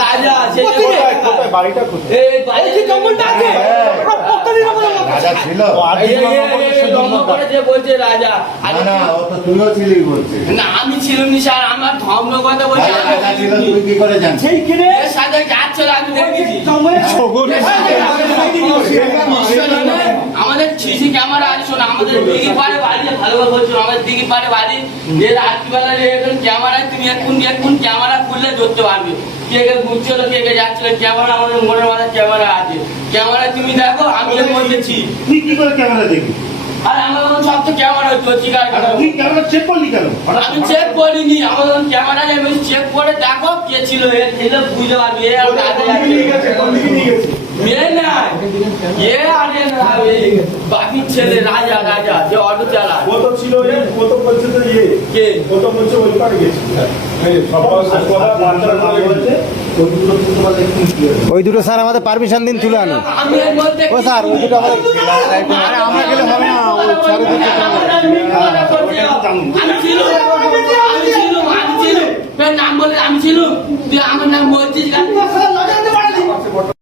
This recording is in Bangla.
রাজা বাড়িটা কোথায়? এই বাড়ি জঙ্গলটা আছে রাজা ছিল যে বলছে রাজা না না ও তো তুইও ছিলি বলছিস না আমি ছিলাম নি স্যার আমার ধর্ম কথা বলছে রাজা ছিল তুই কি করে জানিস সেইখানে এর সাথে যাচ্ছিল আমি দেখেছি আমাদের সিসি ক্যামেরা আছে শোনো আমাদের দিঘির পাড়ে বাড়ি ভালোভাবে বলছো আমাদের দিঘির পাড়ে বাড়ি যে রাত্রিবেলা এখন ক্যামেরায় তুমি এখন ক্যামেরা খুললে ধরতে পারবে কে কে ঘুরছিল কে কে যাচ্ছিল ক্যামেরা আমাদের মনের মাথায় ক্যামেরা আছে ক্যামেরা তুমি দেখো আমি এর মধ্যে ছি তুই কি করে ক্যামেরা দেখবি? আর আমার সব তো ক্যামেরা হচ্ছে চিকার তুই ক্যামেরা চেক করলি কেন? আমি চেক করিনি আমাদের ক্যামেরা আমি চেক করে দেখো কে ছিল এর ছেলে বুঝতে পারবি এ আর মেয়ে না এ আরে বাকি ছেলে রাজা রাজা যে অটো চালা কত ছিল এ কত বলছে তো ইয়ে কে কত বলছে ওই পারে গেছে ওই দুটো স্যার আমাদের পারমিশন দিন তুলে আনো আমি এর মধ্যে ও স্যার ওই দুটো আমাদের আরে আমরা গেলে হবে না ওই স্যারের দিকে আমি ছিল নাম বলে আমি ছিল তুই আমার নাম বলছিস